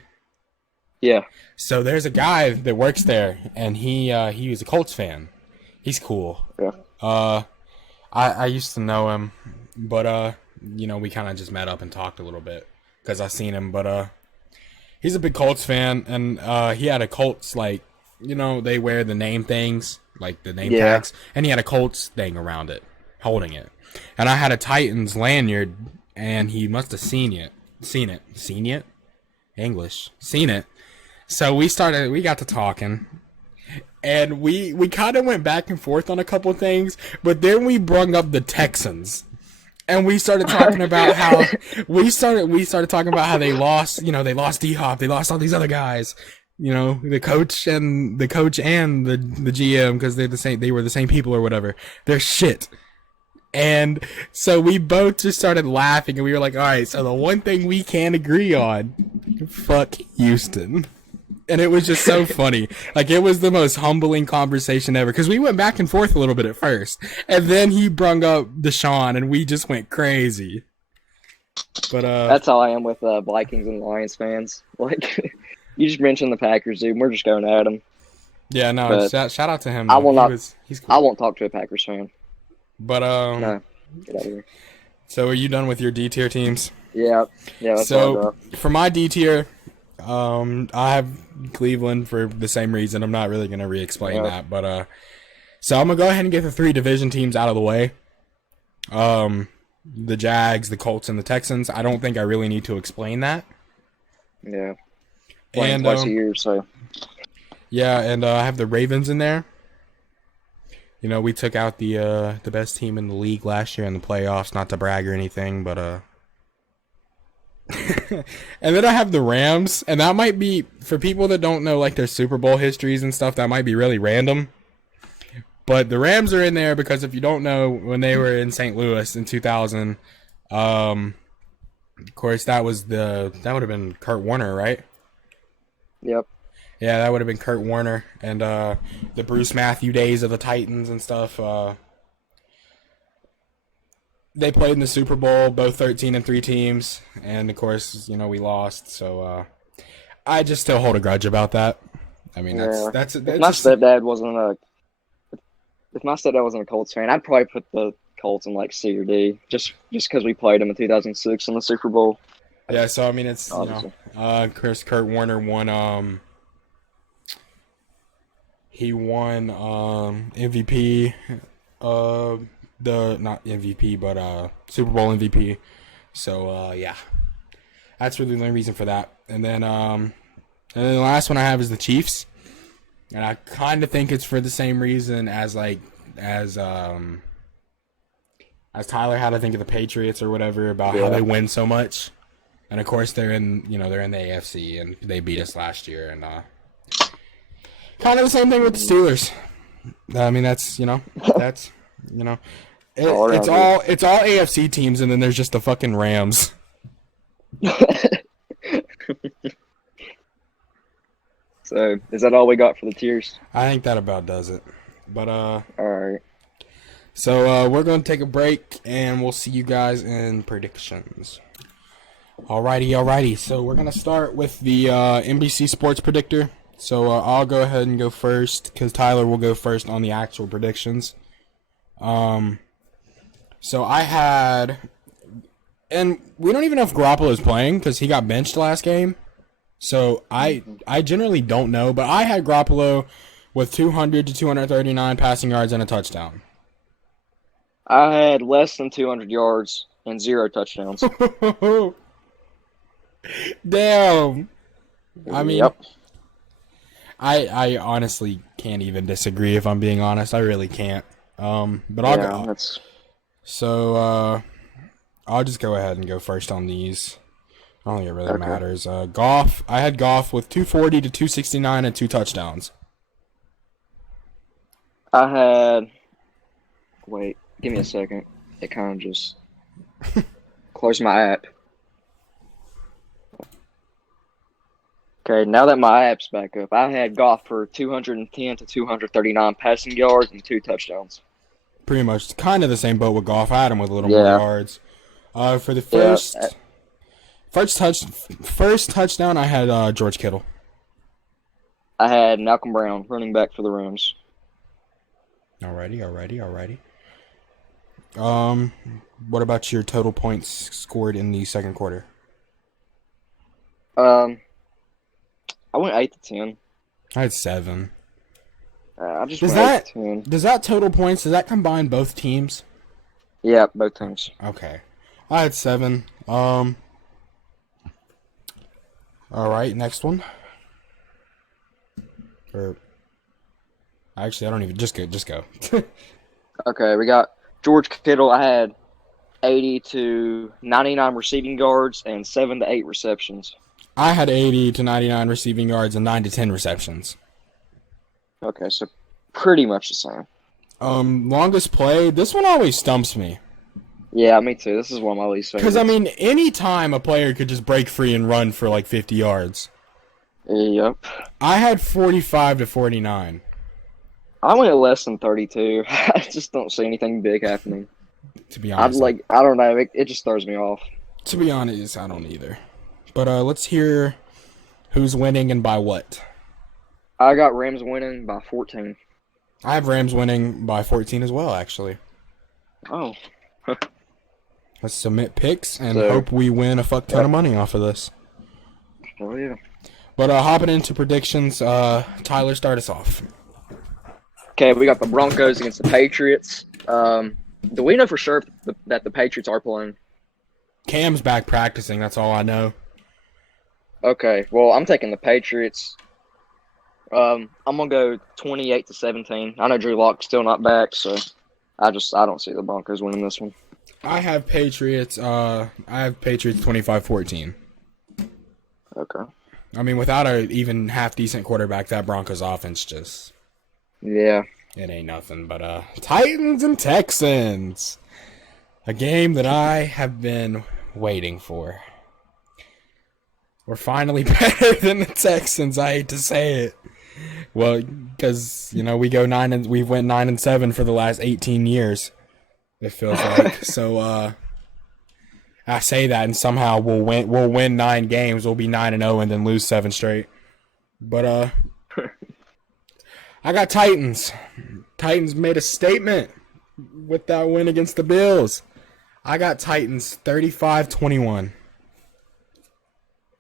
Yeah. So there's a guy that works there, and he was a Colts fan. He's cool. Yeah. I used to know him, but you know, we kind of just met up and talked a little bit because I seen him, but he's a big Colts fan, and he had a Colts, like, you know, they wear the name things, like the name tags, and he had a Colts thing around it, holding it. And I had a Titans lanyard, and he must have seen it. English. Seen it. So we got to talking, and we kind of went back and forth on a couple things, but then we brung up the Texans. And we started talking about how we started talking about how they lost, you know, they lost D-Hop, they lost all these other guys, you know, the coach and the GM, because they were the same people or whatever. They're shit. And so we both just started laughing, and we were like, all right, so the one thing we can agree on, fuck Houston. And it was just so funny. Like, it was the most humbling conversation ever. Because we went back and forth a little bit at first. And then he brung up Deshaun, and we just went crazy. But That's how I am with Vikings and Lions fans. Like, you just mentioned the Packers, dude. We're just going at them. Yeah, no, shout out to him. I will not. He's cool. I won't talk to a Packers fan. But no, get out of here. So are you done with your D tier teams? Yeah. That's so for my D tier, I have Cleveland for the same reason. I'm not really gonna re-explain that, but so I'm gonna go ahead and get the 3 division teams out of the way. The Jags, the Colts, and the Texans. I don't think I really need to explain that. Yeah. Playing twice a year, so. Yeah, and I have the Ravens in there. You know, we took out the best team in the league last year in the playoffs. Not to brag or anything, but and then I have the Rams, and that might be, for people that don't know, like, their Super Bowl histories and stuff, that might be really random. But the Rams are in there because, if you don't know, when they were in St. Louis in 2000, of course, that would have been Kurt Warner, right? Yep. Yeah, that would have been Kurt Warner, and the Bruce Matthew days of the Titans and stuff. They played in the Super Bowl, both 13-3 teams, and of course, you know, we lost. So I just still hold a grudge about that. I mean, that's if my stepdad wasn't a Colts fan, I'd probably put the Colts in like C or D, just because we played them in 2006 in the Super Bowl. Yeah, so I mean, it's obviously. Kurt Warner won. He won MVP. Not MVP, but Super Bowl MVP. So yeah, that's really the only reason for that. And then the last one I have is the Chiefs, and I kind of think it's for the same reason as Tyler had to think of the Patriots or whatever, about how they win so much. And of course they're in the AFC, and they beat us last year, and kind of the same thing with the Steelers. I mean, it's all AFC teams, and then there's just the fucking Rams. So, is that all we got for the tiers? I think that about does it. But all right. So we're going to take a break, and we'll see you guys in predictions. Alrighty. So we're going to start with the NBC Sports Predictor. So I'll go ahead and go first, because Tyler will go first on the actual predictions. So I had, and we don't even know if Garoppolo is playing because he got benched last game. So I generally don't know, but I had Garoppolo with 200 to 239 passing yards and a touchdown. I had less than 200 yards and 0 touchdowns. Damn. I mean, yep. I honestly can't even disagree, if I'm being honest. I really can't. But I'll go. So I'll just go ahead and go first on these. I don't think it really matters. Goff. I had Goff with 240 to 269 and 2 touchdowns. I had. Wait, give me a second. It kind of just closed my app. Okay, now that my app's back up, I had Goff for 210 to 239 passing yards and 2 touchdowns. Pretty much kind of the same boat with Goff. I had him with a little more Yeah, yards. For the yeah. first touchdown, I had George Kittle. I had Malcolm Brown, running back for the Rams. Alrighty. What about your total points scored in the second quarter? I went 8 to 10. I had 7. I just Does went that 8 to 10. does that total points, does that combine both teams? Yeah, both teams. Okay. I had 7. Alright, next one. Or actually, I don't even just go. Okay, we got George Kittle. I had 80 to 99 receiving yards and 7 to 8 receptions. I had 80 to 99 receiving yards and 9 to 10 receptions. Okay, so pretty much the same. Longest play, this one always stumps me. Yeah, me too. This is one of my least favorites. Because, I mean, any time a player could just break free and run for like 50 yards. Yep. I had 45 to 49. I went less than 32. I just don't see anything big happening. To be honest. I don't know. It just throws me off. To be honest, I don't either. But let's hear who's winning and by what. I got Rams winning by 14. I have Rams winning by 14 as well, actually. Oh. Let's submit picks and hope we win a fuck ton of money off of this. Oh, yeah. But hopping into predictions, Tyler, start us off. Okay, we got the Broncos against the Patriots. Do we know for sure that the Patriots are playing? Cam's back practicing, that's all I know. Okay, well, I'm taking the Patriots. I'm gonna go 28 to 17. I know Drew Lock's still not back, so I don't see the Broncos winning this one. I have Patriots 25-14. Okay. I mean, without a even half decent quarterback, that Broncos offense just Yeah. it ain't nothing. But Titans and Texans, a game that I have been waiting for. We're finally better than the Texans. I hate to say it. Well, because we we've went 9-7 for the last 18 years. It feels like so. I say that, and somehow we'll win 9 games. We'll be 9-0, and then lose 7 straight. But I got Titans. Titans made a statement with that win against the Bills. I got Titans 35-21.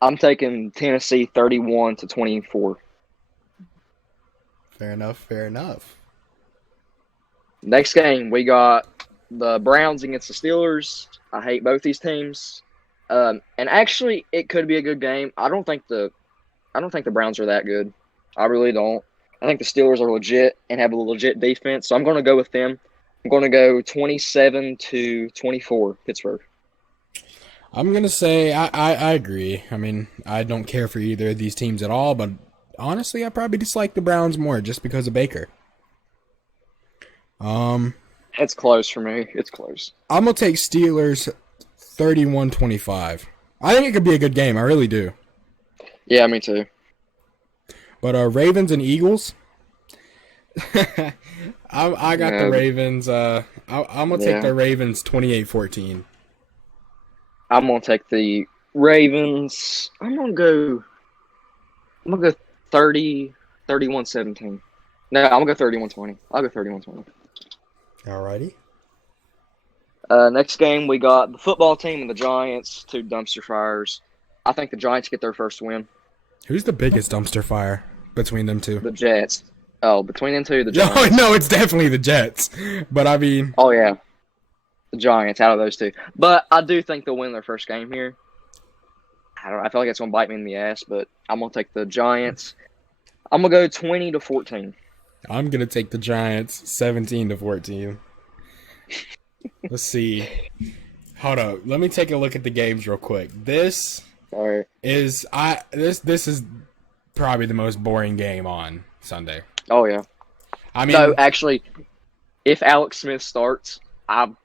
I'm taking Tennessee 31 to 24. Fair enough. Next game, we got the Browns against the Steelers. I hate both these teams. And actually, it could be a good game. I don't think the Browns are that good. I really don't. I think the Steelers are legit and have a legit defense, so I'm going to go with them. I'm going to go 27 to 24, Pittsburgh. I'm going to say I agree. I mean, I don't care for either of these teams at all, but honestly, I probably dislike the Browns more just because of Baker. It's close for me. It's close. I'm going to take Steelers 31-25. I think it could be a good game. I really do. Yeah, me too. But Ravens and Eagles, I got the Ravens. I'm going to take the Ravens 28-14. I'm going to take the Ravens. I'm going to go 31-17. No, I'm going to go 31-20. I'll go 31-20. Alrighty. Next game, we got the football team and the Giants, 2 dumpster fires. I think the Giants get their first win. Who's the biggest dumpster fire between them two? The Jets. Oh, between them two, the Giants. No, it's definitely the Jets. But I mean... Oh, yeah. The Giants out of those two. But I do think they'll win their first game here. I don't know. I feel like it's going to bite me in the ass, but I'm going to take the Giants. I'm going to go 20 to 14. I'm going to take the Giants 17 to 14. Let's see. Hold up. Let me take a look at the games real quick. This is probably the most boring game on Sunday. Oh, yeah. I mean, no, actually, if Alex Smith starts, I would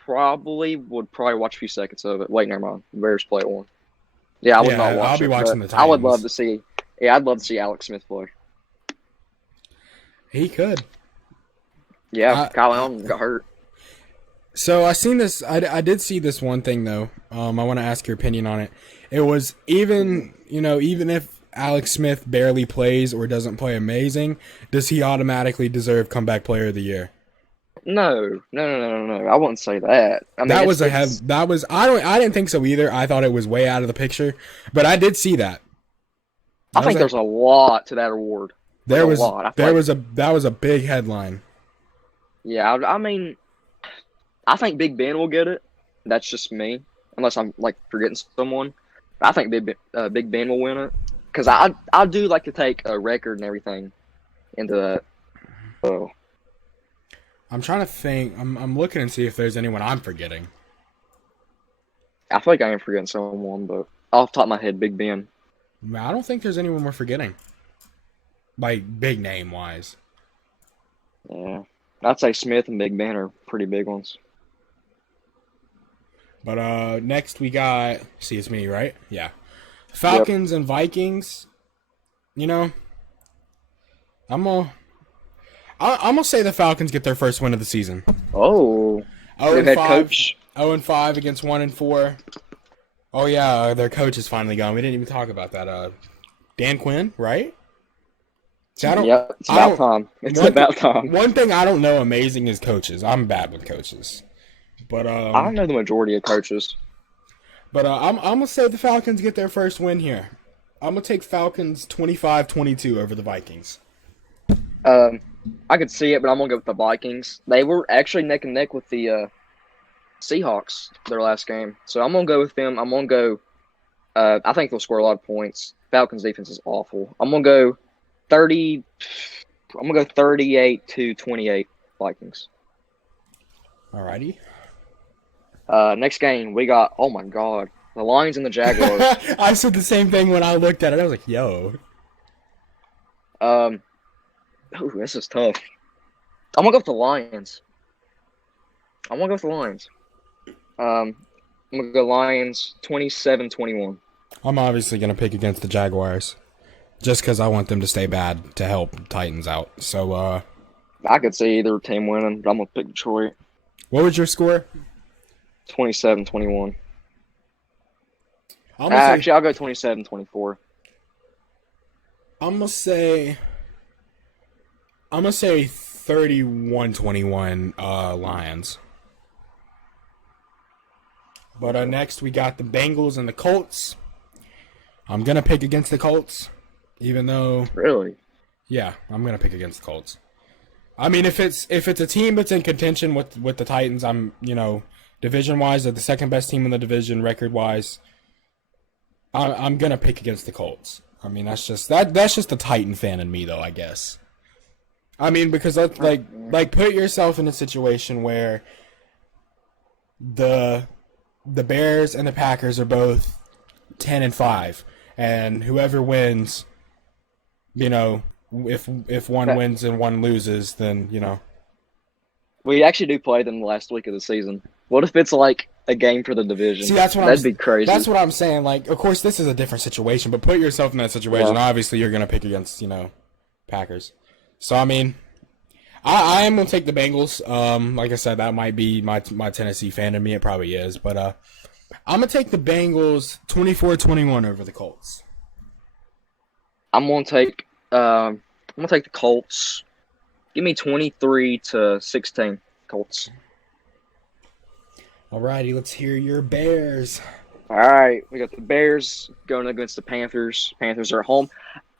probably watch a few seconds of it. Wait, never mind. Bears play at 1. Yeah, I would Yeah, not watch I'll be it, watching but the I would love Titans. to see. Yeah, I'd love to see Alex Smith play. He could. Yeah, I, Kyle I Allen got hurt. so I seen this. I did see this one thing though. I want to ask your opinion on it. It was even if Alex Smith barely plays or doesn't play amazing, does he automatically deserve comeback player of the year? No. I wouldn't say that. I mean, That it's was a it's. head. That was I didn't think so either. I thought it was way out of the picture, but I did see that. I That was think a there's a lot to that award. Like a lot. I feel like. that was a big headline. Yeah, I mean, I think Big Ben will get it. That's just me, unless I'm like forgetting someone. I think Big Ben will win it because I do like to take a record and everything into that. So I'm trying to think. I'm looking and see if there's anyone I'm forgetting. I feel like I am forgetting someone, but off the top of my head, Big Ben. I don't think there's anyone we're forgetting. Like big name wise. Yeah, I'd say Smith and Big Ben are pretty big ones. But next we got see it's me, right? Yeah. Yep. Falcons and Vikings. You know, I'm gonna I'm gonna say the Falcons get their first win of the season. Oh, 0 new and head 5. coach. 0 and 5 against 1 and 4. Oh yeah, their coach is finally gone. We didn't even talk about that. Dan Quinn, right? See, Yep, it's I about don't. time. It's One, about time. one thing I don't know amazing is coaches. I'm bad with coaches, but I know the majority of coaches. I'm gonna say the Falcons get their first win here. I'm gonna take Falcons 25-22 over the Vikings. Um, I could see it, but I'm gonna go with the Vikings. They were actually neck and neck with the Seahawks their last game, so I'm gonna go with them. I'm gonna go. I think they'll score a lot of points. Falcons defense is awful. I'm gonna go 30. I'm gonna go 38-28 Vikings. Alrighty. Next game we got. Oh my God, the Lions and the Jaguars. I said the same thing when I looked at it. I was like, "Yo." Ooh, this is tough. I'm gonna go with the Lions. I'm gonna go with the Lions. I'm gonna go Lions 27-21. I'm obviously gonna pick against the Jaguars, just because I want them to stay bad to help Titans out. So, I could see either team winning, but I'm gonna pick Detroit what was your score? 27-21. I'm gonna say, Actually, I'll go 27-24. I'm gonna say, 31-21 Lions. But next we got the Bengals and the Colts. I'm gonna pick against the Colts, even though Really? yeah, I'm gonna pick against the Colts. I mean, if it's a team that's in contention with the Titans, I'm division wise, they're the second best team in the division record wise. I'm gonna pick against the Colts. I mean, that's just the Titan fan in me, though, I guess. I mean, because that's like put yourself in a situation where the Bears and the Packers are both 10-5, and whoever wins, if one wins and one loses, then We actually do play them the last week of the season. What if it's like a game for the division? See, That'd be crazy. That's what I'm saying. Like, of course, this is a different situation, but put yourself in that situation. Yeah. Obviously, you're gonna pick against Packers. So I mean, I am gonna take the Bengals. Like I said, that might be my Tennessee fan in me. It probably is, but I'm gonna take the Bengals 24-21 over the Colts. I'm gonna take the Colts. Give me 23-16 Colts. Alrighty, let's hear your Bears. All right, we got the Bears going against the Panthers. Panthers are at home.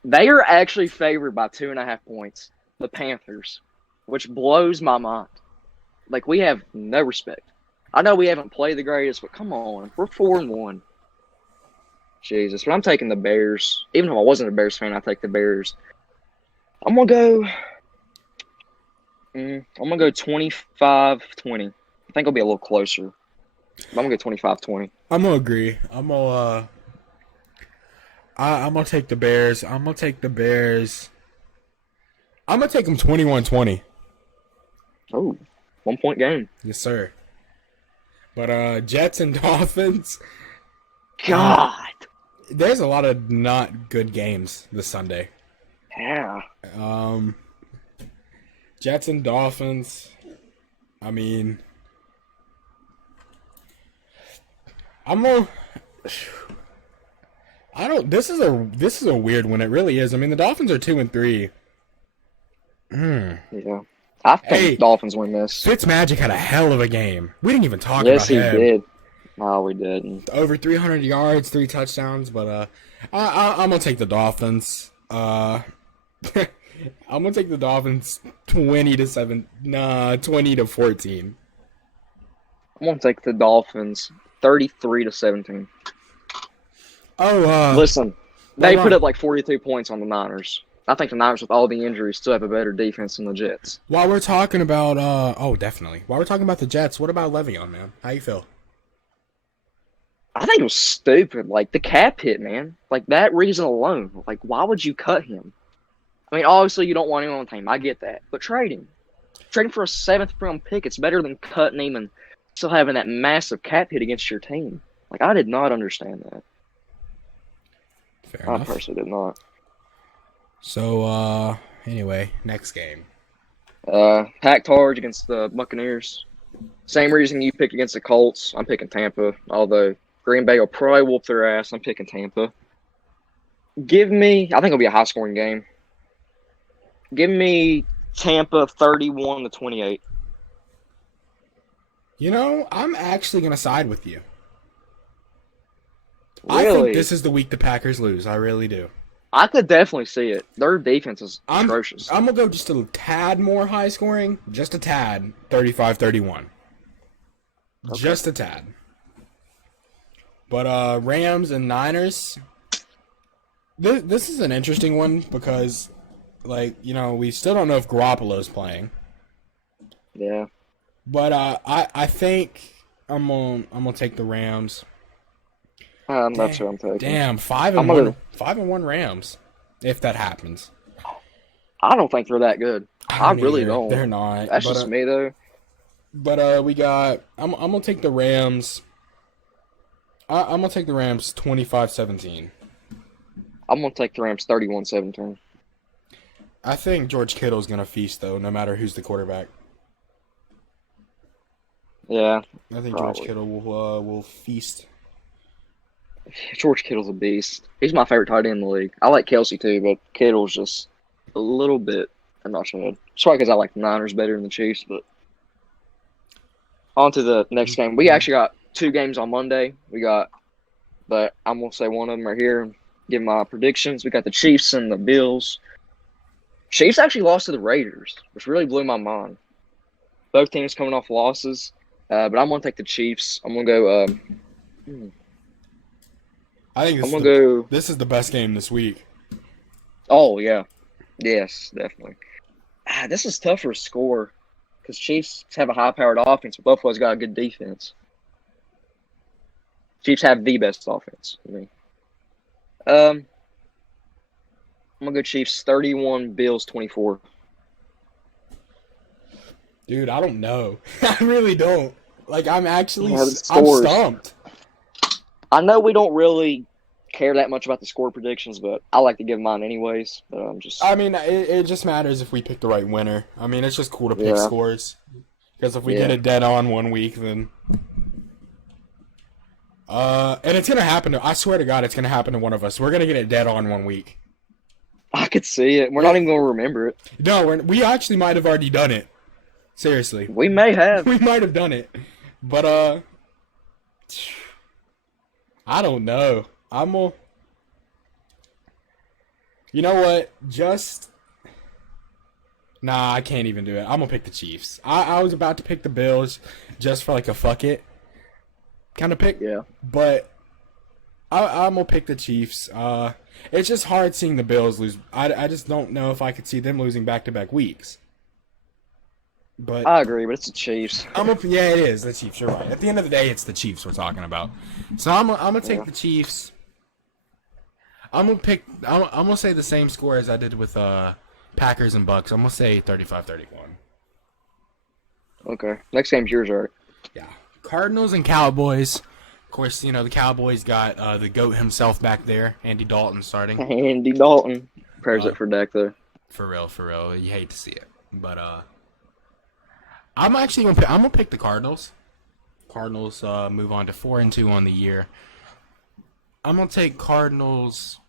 They are actually favored by 2.5 points. The Panthers, which blows my mind. Like, we have no respect. I know we haven't played the greatest, but come on, we're 4-1. Jesus, but I'm taking the Bears. Even if I wasn't a Bears fan, I take the Bears. I'm gonna go 25-20. I think it'll be a little closer. But I'm gonna go 25-20. I'm gonna agree. I'm gonna take the Bears. I'm gonna take the Bears. I'm gonna take them 21-20. Oh, 1 point game. Yes, sir. But Jets and Dolphins. God. there's a lot of not good games this Sunday. Yeah. Um, Jets and Dolphins. I mean, I'm gonna. I don't. This is a weird one. It really is. I mean, the Dolphins are 2-3. Yeah. I think Hey, Dolphins win this. Fitzmagic had a hell of a game. We didn't even talk Yes, about he him. did. No, we didn't. Over 300 yards, 3 touchdowns. But I'm gonna take the Dolphins. I'm gonna take the Dolphins 20-7. Nah, 20-14. I'm gonna take the Dolphins 33-17. Oh, Listen, they hold put on. up like 42 points on the Niners. I think the Niners, with all the injuries, still have a better defense than the Jets. While we're talking about oh, definitely. While we're talking about the Jets, what about Le'Veon, man? How you feel? I think it was stupid. Like, the cap hit, man. Like, that reason alone. Like, why would you cut him? I mean, obviously, you don't want him on the team. I get that. But trade him. Trade him for a 7th-round pick. It's better than cutting him and still having that massive cap hit against your team. Like, I did not understand that. Fair I enough. personally did not. So, anyway, next game. Packed Targe against the Buccaneers. Same reason you picked against the Colts. I'm picking Tampa. Although Green Bay will probably whoop their ass. I'm picking Tampa. I think it'll be a high-scoring game. Give me Tampa 31-28. You know, I'm actually gonna side with you. I Really? think this is the week the Packers lose. I really do. I could definitely see it. Their defense is I'm atrocious. gonna go just a tad more high scoring, just a tad, 35-31. Okay. Just a tad. But Rams and Niners. This is an interesting one because, like, you know, we still don't know if Garoppolo's playing. Yeah. But I think I'm gonna take the Rams. That's who I'm taking. Damn, I'm gonna- 5-1 Rams. If that happens, I don't think they're that good. I don't really either. don't. They're not. That's just me, though. But we got. I'm gonna take the Rams. I'm gonna take the Rams 25-17. I'm going to take the Rams 31-17. I think George Kittle's gonna feast though, no matter who's the quarterback. Yeah. I think Probably. George Kittle will feast. George Kittle's a beast. He's my favorite tight end in the league. I like Kelsey, too, but Kittle's just a little bit a notch ahead. It's probably because I like the Niners better than the Chiefs, but on to the next game. We actually got 2 games on Monday. But I'm going to say one of them right here and give my predictions. We got the Chiefs and the Bills. Chiefs actually lost to the Raiders, which really blew my mind. Both teams coming off losses. But I'm going to take the Chiefs. I'm going to go I think I'm going to go this is the best game this week. Oh, yeah. Yes, definitely. This is tough for a score because Chiefs have a high-powered offense, but Buffalo's got a good defense. Chiefs have the best offense. I mean, I'm going to go Chiefs 31, Bills 24. Dude, I don't know. I really don't. Like, I'm actually Yeah, the I'm scores. stumped. I know we don't really care that much about the score predictions, but I like to give mine anyways. But I'm just I mean, it just matters if we pick the right winner. I mean, it's just cool to pick Yeah. scores. Because if we Yeah. get it dead on one week, then... and it's going to happen to... I swear to God, it's going to happen to one of us. We're going to get it dead on one week. I could see it. We're not even going to remember it. No, we actually might have already done it. Seriously. We may have. We might have done it. But, I don't know. You know what? Nah, I can't even do it. I'm gonna pick the Chiefs. I was about to pick the Bills just for like a fuck it kind of pick. Yeah. But I'm gonna pick the Chiefs. It's just hard seeing the Bills lose. I just don't know if I could see them losing back-to-back weeks. But I agree, but it's the Chiefs. yeah, it is the Chiefs. You're right. At the end of the day, it's the Chiefs we're talking about. So I'm gonna take the Chiefs. I'm gonna say the same score as I did with Packers and Bucks. I'm gonna say 35-31. Okay. Next game's yours, all right? Yeah. Cardinals and Cowboys. course, the Cowboys got the GOAT himself back there, Andy Dalton starting. Andy Dalton. Prayers up for Dak there. For real. You hate to see it, but I'm actually gonna pick the Cardinals. Cardinals move on to 4-2 on the year. I'm gonna take Cardinals.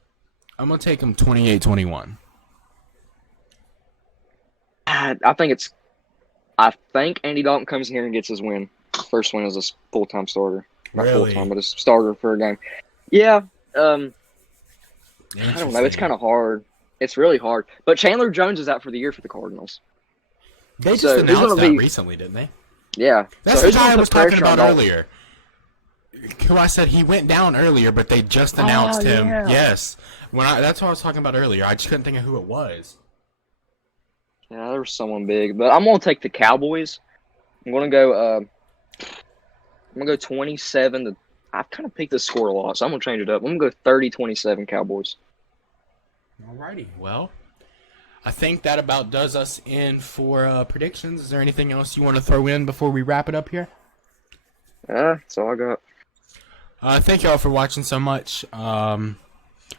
I'm gonna take them 28-21. I think Andy Dalton comes in here and gets his win. First win as a full-time starter. Not Really? full-time, but a starter for a game. Yeah. I don't know. It's kind of hard. It's really hard. But Chandler Jones is out for the year for the Cardinals. They just So, announced that recently, didn't they? Yeah. That's so the guy I was talking about Dalton? earlier. Who I said he went down earlier, but they just announced him. Yeah. Yes. That's what I was talking about earlier. I just couldn't think of who it was. Yeah, there was someone big. But I'm going to take the Cowboys. I'm going to go 27 to – I've kind of picked the score a lot, so I'm going to change it up. I'm going to go 30-27 Cowboys. Alrighty. Well, I think that about does us in for predictions. Is there anything else you want to throw in before we wrap it up here? That's all I got. Thank you all for watching so much.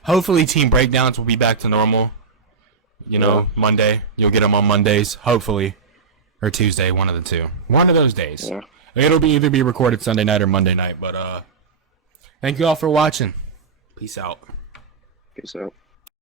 Hopefully Team Breakdowns will be back to normal. Monday. You'll get them on Mondays, hopefully. Or Tuesday, one of the two. One of those days. Yeah. It'll either be recorded Sunday night or Monday night. But thank you all for watching. Peace out. Peace out.